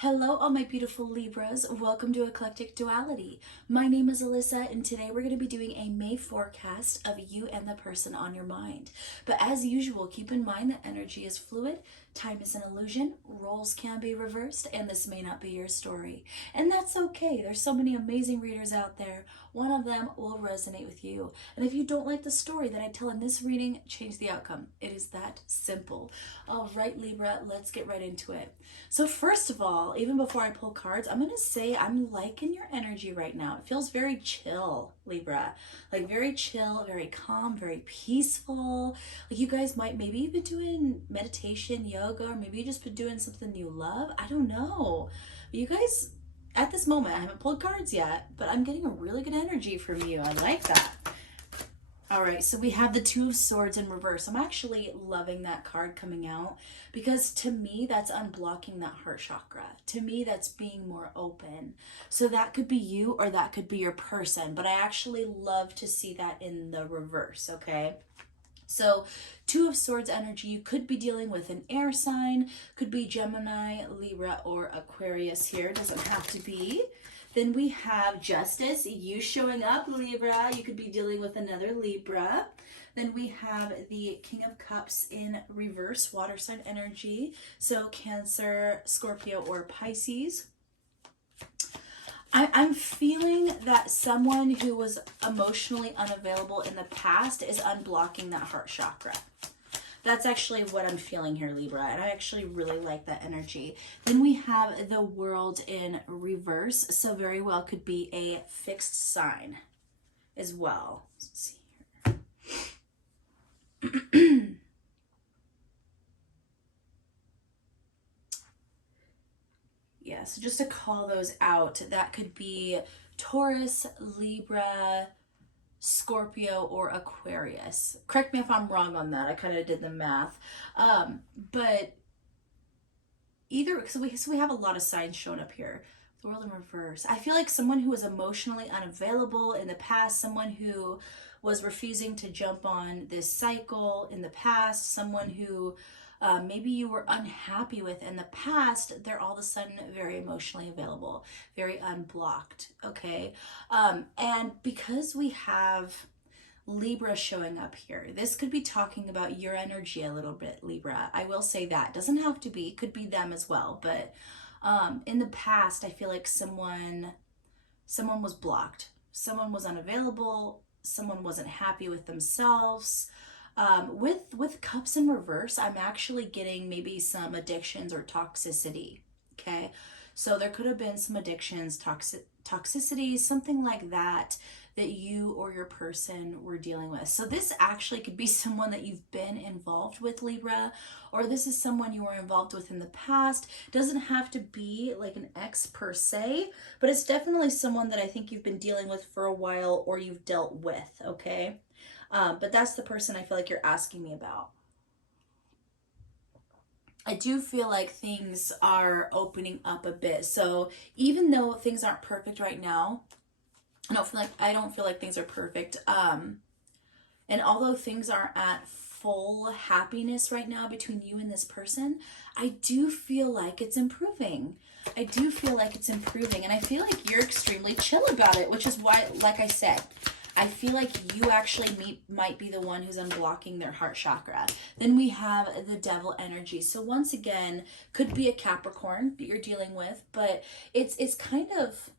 Hello, all my beautiful Libras. Welcome to Eclectic Duality. My name is Alyssa, and today we're going to be doing a May forecast of you and the person on your mind. But as usual, keep in mind that energy is fluid, time is an illusion, roles can be reversed, and this may not be your story. And that's okay. There's so many amazing readers out there. One of them will resonate with you. And if you don't like the story that I tell in this reading, change the outcome. It is that simple. All right, Libra, let's get right into it. So first of all, even before I pull cards, I'm going to say I'm liking your energy right now. It feels very chill, Libra. Like very chill, very calm, very peaceful. Like you guys might maybe be doing meditation, yoga, or maybe you just been doing something you love. I don't know. But you guys, at this moment, I haven't pulled cards yet, but I'm getting a really good energy from you. I like that. All right, so we have the Two of Swords in reverse. I'm actually loving that card coming out because to me, that's unblocking that heart chakra. To me, that's being more open. So that could be you or that could be your person, but I actually love to see that in the reverse, okay? So Two of Swords energy, you could be dealing with an air sign, could be Gemini, Libra, or Aquarius here. Doesn't have to be. Then we have Justice, you showing up, Libra. You could be dealing with another Libra. Then we have the King of Cups in reverse, water sign energy. So Cancer, Scorpio, or Pisces. I'm feeling that someone who was emotionally unavailable in the past is unblocking that heart chakra. That's actually what I'm feeling here, Libra, and I actually really like that energy. Then we have the World in reverse, so very well could be a fixed sign as well. Let's see here. Yeah, so just to call those out, that could be Taurus, Libra, Scorpio, or Aquarius. Correct me if I'm wrong on that. I kind of did the math. But either, so we have a lot of signs shown up here. The World in reverse. I feel like someone who was emotionally unavailable in the past, someone who was refusing to jump on this cycle in the past, someone who maybe you were unhappy with in the past, they're all of a sudden very emotionally available, very unblocked, okay? And because we have Libra showing up here, this could be talking about your energy a little bit, Libra. I will say that. Doesn't have to be, could be them as well, but in the past, I feel like someone was blocked. Someone was unavailable. Someone wasn't happy with themselves. With Cups in reverse, I'm actually getting maybe some addictions or toxicity, okay? So there could have been some addictions, toxicity, something like that you or your person were dealing with. So this actually could be someone that you've been involved with, Libra, or this is someone you were involved with in the past. Doesn't have to be like an ex per se, but it's definitely someone that I think you've been dealing with for a while or you've dealt with, okay? But that's the person I feel like you're asking me about. I do feel like things are opening up a bit. So even though things aren't perfect right now, I don't feel like things are perfect. And although things aren't at full happiness right now between you and this person, I do feel like it's improving. I do feel like it's improving, and I feel like you're extremely chill about it, which is why, like I said, I feel like you actually might be the one who's unblocking their heart chakra. Then we have the Devil energy. So once again, could be a Capricorn that you're dealing with, but it's kind of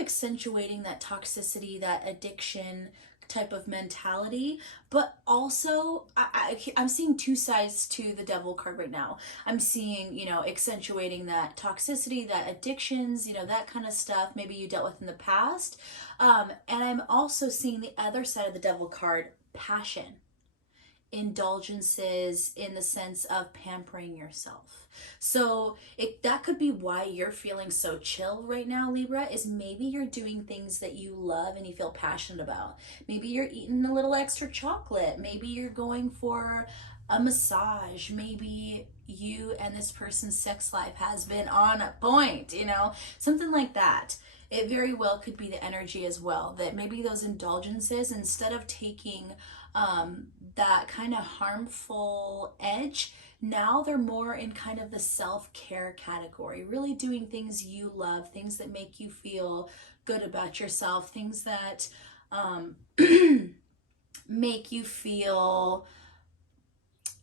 accentuating that toxicity, that addiction type of mentality, but also I'm seeing two sides to the Devil card right now. I'm seeing, accentuating that toxicity, that addictions, that kind of stuff maybe you dealt with in the past. And I'm also seeing the other side of the Devil card, passion, indulgences in the sense of pampering yourself. So that could be why you're feeling so chill right now, Libra, is maybe you're doing things that you love and you feel passionate about. Maybe you're eating a little extra chocolate. Maybe you're going for a massage. Maybe you and this person's sex life has been on point, something like that. It very well could be the energy as well, that maybe those indulgences, instead of taking that kind of harmful edge. Now they're more in kind of the self-care category, really doing things you love, things that make you feel good about yourself, things that make you feel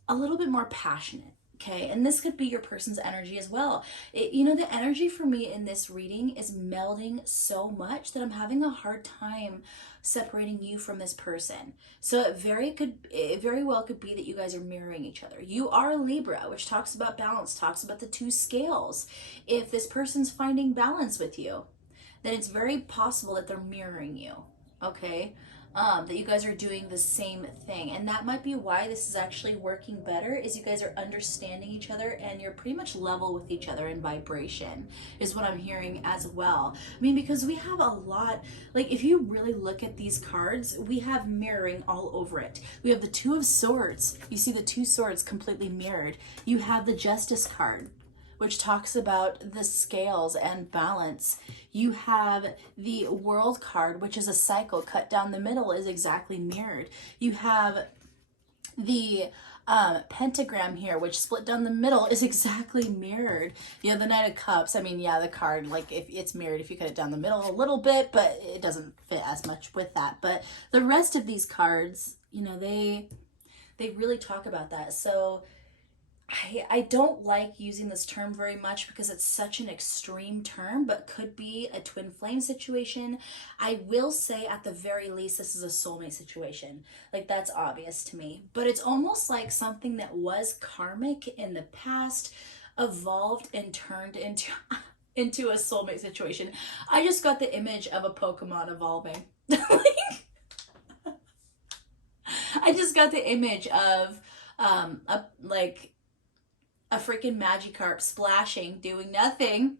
a little bit more passionate. Okay, and this could be your person's energy as well. The energy for me in this reading is melding so much that I'm having a hard time separating you from this person. So it very well could be that you guys are mirroring each other. You are Libra, which talks about balance, talks about the two scales. If this person's finding balance with you, then it's very possible that they're mirroring you. Okay, that you guys are doing the same thing, and that might be why this is actually working better, is you guys are understanding each other and you're pretty much level with each other in vibration, is what I'm hearing as well. I mean, because we have a lot, like if you really look at these cards, we have mirroring all over it. We have the Two of Swords. You see the two swords completely mirrored. You have the Justice card, which talks about the scales and balance. You have the World card, which is a cycle cut down the middle, is exactly mirrored. You have the pentagram here, which split down the middle, is exactly mirrored. You have the Knight of Cups. I mean, yeah, the card, like if it's mirrored, if you cut it down the middle a little bit, but it doesn't fit as much with that. But the rest of these cards, they really talk about that. So I don't like using this term very much because it's such an extreme term, but could be a twin flame situation. I will say at the very least, this is a soulmate situation. Like, that's obvious to me. But it's almost like something that was karmic in the past, evolved and turned into a soulmate situation. I just got the image of a Pokemon evolving. I just got the image of a freaking Magikarp splashing, doing nothing,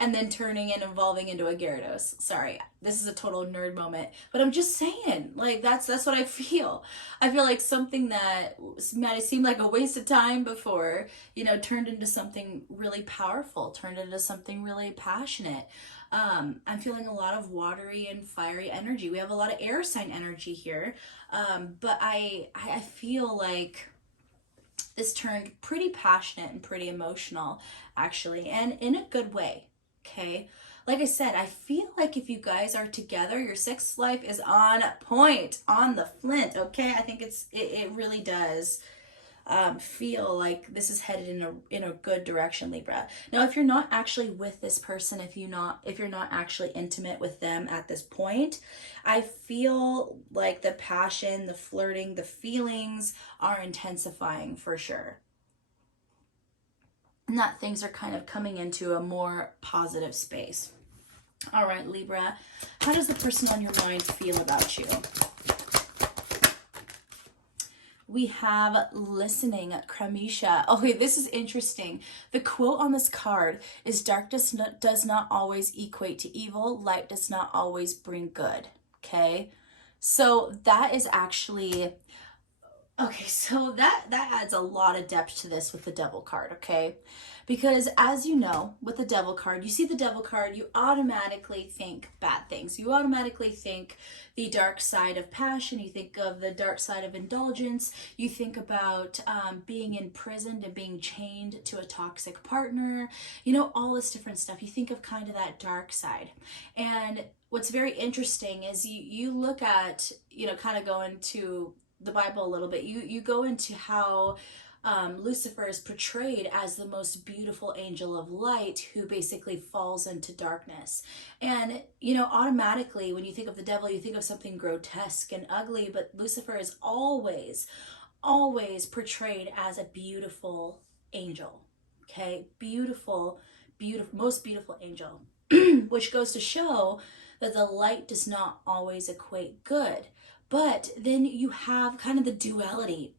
and then turning and evolving into a Gyarados. Sorry, this is a total nerd moment, but I'm just saying, like, that's what I feel. I feel like something that might have seemed like a waste of time before, turned into something really powerful, turned into something really passionate. I'm feeling a lot of watery and fiery energy. We have a lot of air sign energy here, but I feel like this turned pretty passionate and pretty emotional, actually, and in a good way, okay? Like I said, I feel like if you guys are together, your sex life is on point, on the flint, okay? I think it really does feel like this is headed in a good direction, Libra. Now, if you're not actually with this person, if you're not actually intimate with them at this point, I feel like the passion, the flirting, the feelings are intensifying for sure. And that things are kind of coming into a more positive space. All right, Libra, how does the person on your mind feel about you? We have listening, Kramisha. Okay, this is interesting. The quote on this card is, darkness does not always equate to evil. Light does not always bring good. Okay, so that is actually, okay, so that adds a lot of depth to this with the Devil card, okay? Because as you know, with the Devil card, you see the Devil card, you automatically think bad things. You automatically think the dark side of passion. You think of the dark side of indulgence. You think about being imprisoned and being chained to a toxic partner. All this different stuff. You think of kind of that dark side. And what's very interesting is you look at, kind of go into the Bible a little bit. You go into how Lucifer is portrayed as the most beautiful angel of light who basically falls into darkness. And, automatically when you think of the devil, you think of something grotesque and ugly, but Lucifer is always portrayed as a beautiful angel. Okay? Beautiful, most beautiful angel. Which goes to show that the light does not always equate good. But then you have kind of the duality.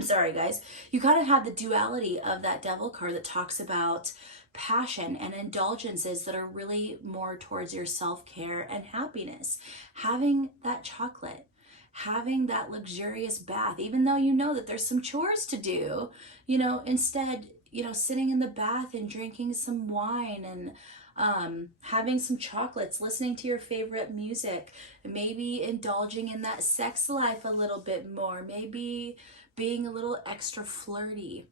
Sorry, guys. You kind of have the duality of that Devil card that talks about passion and indulgences that are really more towards your self-care and happiness. Having that chocolate, having that luxurious bath, even though you know that there's some chores to do, instead, sitting in the bath and drinking some wine and having some chocolates, listening to your favorite music, maybe indulging in that sex life a little bit more, maybe being a little extra flirty,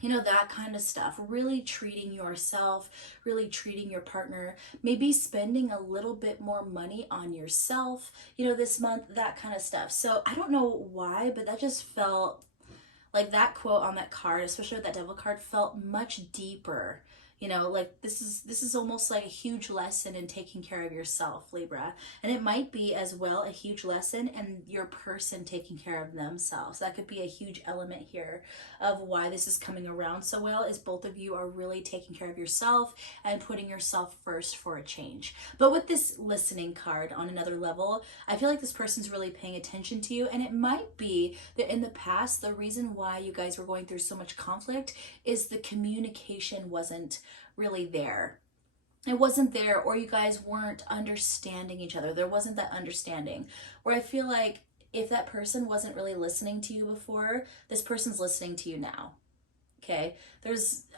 you know, that kind of stuff. Really treating yourself, really treating your partner, maybe spending a little bit more money on yourself, you know, this month, that kind of stuff. So I don't know why, but that just felt like that quote on that card, especially with that devil card, felt much deeper. You know, like this is almost like a huge lesson in taking care of yourself, Libra. And it might be as well a huge lesson in your person taking care of themselves. That could be a huge element here of why this is coming around so well, is both of you are really taking care of yourself and putting yourself first for a change. But with this listening card on another level, I feel like this person's really paying attention to you, and it might be that in the past, the reason why you guys were going through so much conflict is the communication wasn't really there. It wasn't there, or you guys weren't understanding each other. There wasn't that understanding. Where I feel like if that person wasn't really listening to you before, this person's listening to you now. Okay?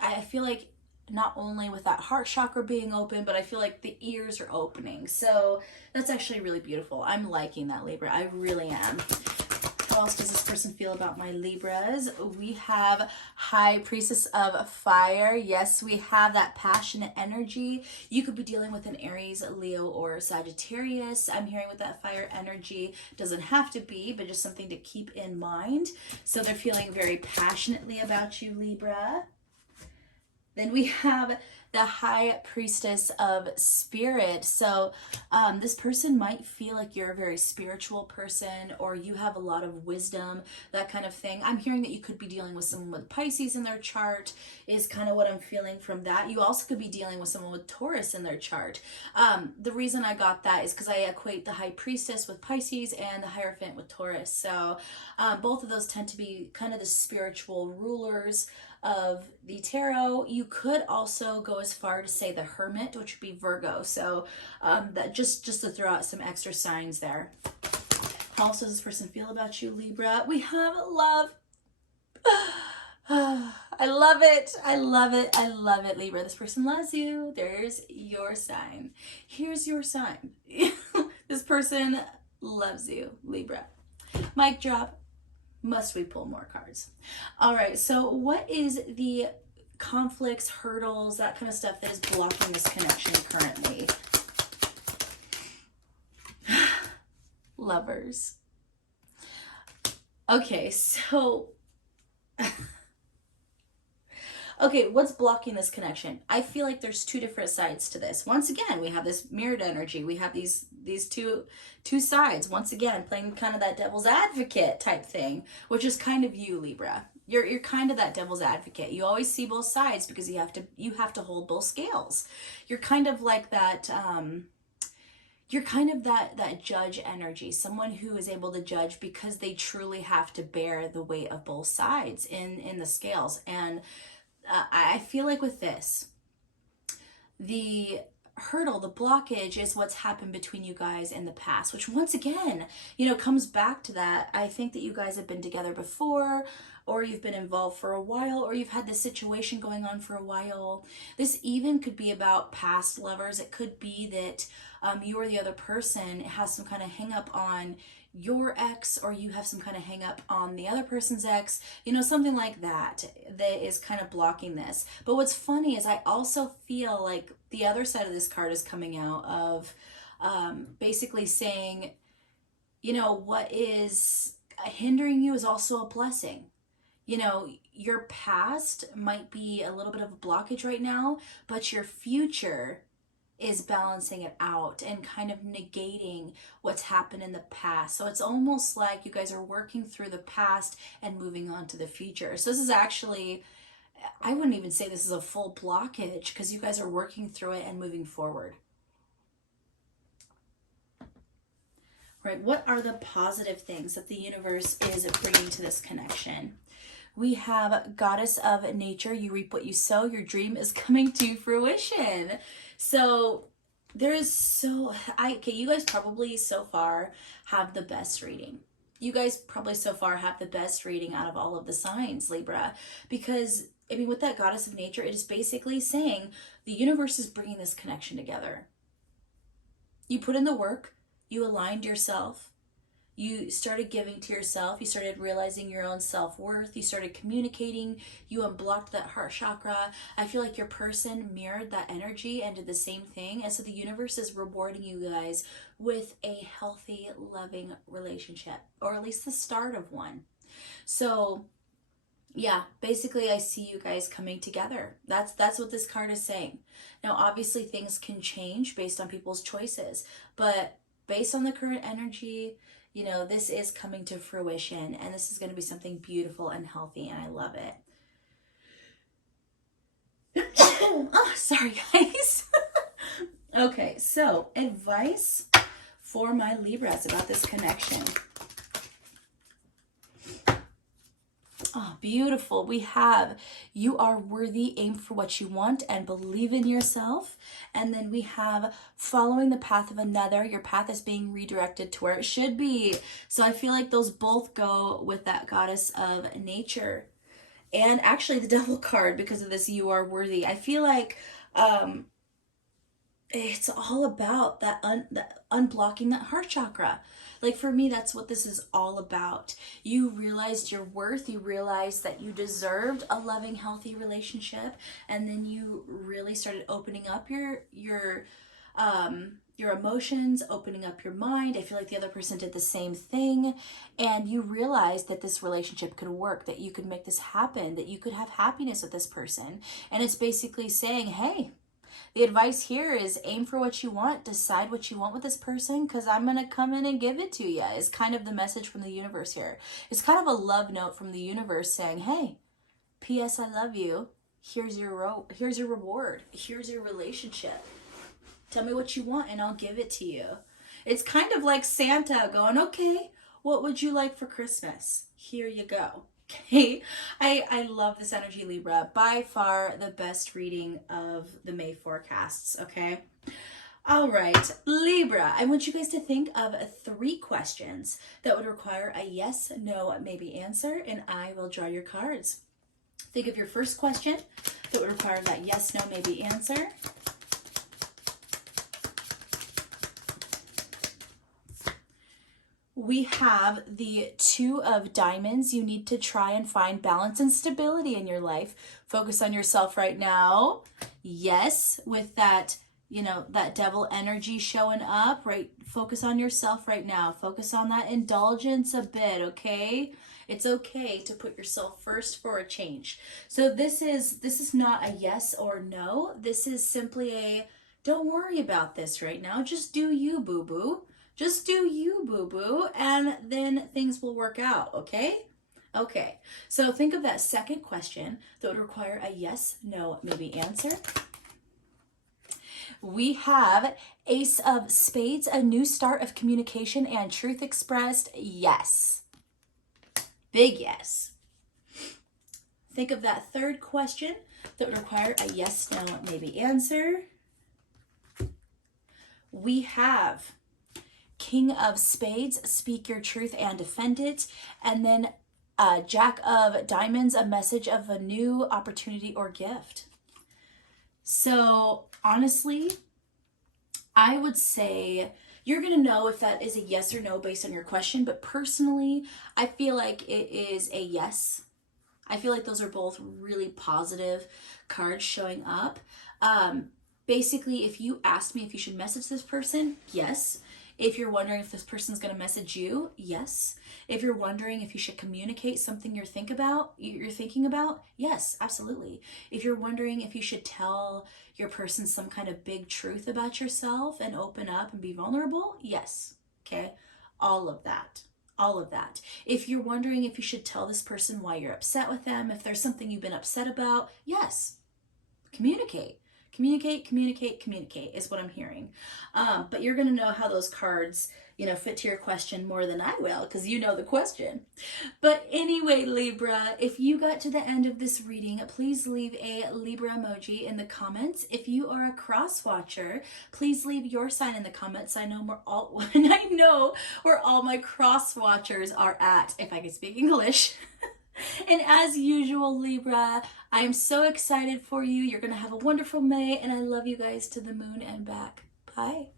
I feel like not only with that heart chakra being open, but I feel like the ears are opening. So that's actually really beautiful. I'm liking that, Libra. I really am. How else does this person feel about my Libras? We have High Priestess of Fire. Yes, we have that passionate energy. You could be dealing with an Aries, Leo, or Sagittarius. I'm hearing with that fire energy. Doesn't have to be, but just something to keep in mind. So they're feeling very passionately about you, Libra. Then we have the High Priestess of Spirit. So this person might feel like you're a very spiritual person, or you have a lot of wisdom, that kind of thing. I'm hearing that you could be dealing with someone with Pisces in their chart, is kind of what I'm feeling from that. You also could be dealing with someone with Taurus in their chart. The reason I got that is because I equate the High Priestess with Pisces and the Hierophant with Taurus. So both of those tend to be kind of the spiritual rulers of the tarot. You could also go as far to say the Hermit, which would be Virgo. So that just to throw out some extra signs there. How else does this person feel about you, Libra? We have love. I love it. I love it. I love it, Libra. This person loves you. There's your sign. Here's your sign. This person loves you, Libra. Mic drop. Must we pull more cards? All right, so what is the conflicts, hurdles, that kind of stuff that is blocking this connection currently? Lovers. Okay, so okay, what's blocking this connection? I feel like there's two different sides to this. Once again, we have this mirrored energy. We have these two sides. Once again, playing kind of that devil's advocate type thing, which is kind of you, Libra. You're kind of that devil's advocate. You always see both sides because you have to hold both scales. You're kind of like that. You're kind of that judge energy, someone who is able to judge because they truly have to bear the weight of both sides in the scales. And I feel like with this, the hurdle, the blockage is what's happened between you guys in the past, which once again, you know, comes back to that. I think that you guys have been together before, or you've been involved for a while, or you've had this situation going on for a while. This even could be about past lovers. It could be that you or the other person has some kind of hang up on your ex, or you have some kind of hang up on the other person's ex, you know, something like that is kind of blocking this. But what's funny is I also feel like the other side of this card is coming out of basically saying, you know, what is hindering you is also a blessing. You know, your past might be a little bit of a blockage right now, but your future is balancing it out and kind of negating what's happened in the past. So it's almost like you guys are working through the past and moving on to the future. So this is actually, I wouldn't even say this is a full blockage because you guys are working through it and moving forward. Right, what are the positive things that the universe is bringing to this connection? We have Goddess of Nature. You reap what you sow. Your dream is coming to fruition. So there is okay, you guys probably so far have the best reading. You guys probably so far have the best reading out of all of the signs, Libra, because I mean, with that goddess of nature, it is basically saying the universe is bringing this connection together. You put in the work, you aligned yourself, you started giving to yourself, you started realizing your own self-worth, you started communicating, you unblocked that heart chakra. I feel like your person mirrored that energy and did the same thing. And so the universe is rewarding you guys with a healthy, loving relationship, or at least the start of one. So yeah, basically I see you guys coming together. That's what this card is saying. Now, obviously things can change based on people's choices, but based on the current energy, you know, this is coming to fruition, and this is going to be something beautiful and healthy, and I love it. Oh, sorry guys. Okay, so advice for my Libras about this connection. Oh, beautiful. We have, you are worthy, aim for what you want, and believe in yourself. And then we have, following the path of another, your path is being redirected to where it should be. So I feel like those both go with that goddess of nature. And actually the devil card, because of this, you are worthy. I feel like it's all about that unblocking that heart chakra. Like for me, that's what this is all about. You realized your worth, you realized that you deserved a loving, healthy relationship, and then you really started opening up your emotions, opening up your mind. I feel like the other person did the same thing, and you realized that this relationship could work, that you could make this happen, that you could have happiness with this person. And it's basically saying, hey, the advice here is aim for what you want, decide what you want with this person, because I'm going to come in and give it to you, is kind of the message from the universe here. It's kind of a love note from the universe saying, hey, P.S. I love you. Here's your reward. Here's your relationship. Tell me what you want and I'll give it to you. It's kind of like Santa going, okay, what would you like for Christmas? Here you go. Okay, I love this energy, Libra. By far the best reading of the May forecasts, okay? All right, Libra, I want you guys to think of 3 questions that would require a yes, no, maybe answer, and I will draw your cards. Think of your first question that would require that yes, no, maybe answer. We have the 2 of diamonds. You need to try and find balance and stability in your life. Focus on yourself right now. Yes, with that, you know, that devil energy showing up, right? Focus on yourself right now. Focus on that indulgence a bit, okay? It's okay to put yourself first for a change. So this is not a yes or no. This is simply a don't worry about this right now. Just do you, boo-boo. Just do you, boo-boo, and then things will work out, okay? Okay, so think of that second question that would require a yes, no, maybe answer. We have Ace of Spades, a new start of communication and truth expressed. Yes. Big yes. Think of that third question that would require a yes, no, maybe answer. We have King of Spades, speak your truth and defend it. And then Jack of Diamonds, a message of a new opportunity or gift. So honestly, I would say you're going to know if that is a yes or no based on your question. But personally, I feel like it is a yes. I feel like those are both really positive cards showing up. Basically, if you asked me if you should message this person, yes. If you're wondering if this person's going to message you, yes. If you're wondering if you should communicate something you're thinking about, yes, absolutely. If you're wondering if you should tell your person some kind of big truth about yourself and open up and be vulnerable, yes. Okay, all of that. All of that. If you're wondering if you should tell this person why you're upset with them, if there's something you've been upset about, yes. Communicate. Communicate is what I'm hearing. But you're going to know how those cards, you know, fit to your question more than I will, because you know the question. But anyway, Libra, if you got to the end of this reading, please leave a Libra emoji in the comments. If you are a cross watcher, please leave your sign in the comments. I know where all my cross watchers are at, if I can speak English. And as usual, Libra, I am so excited for you. You're going to have a wonderful May, and I love you guys to the moon and back. Bye.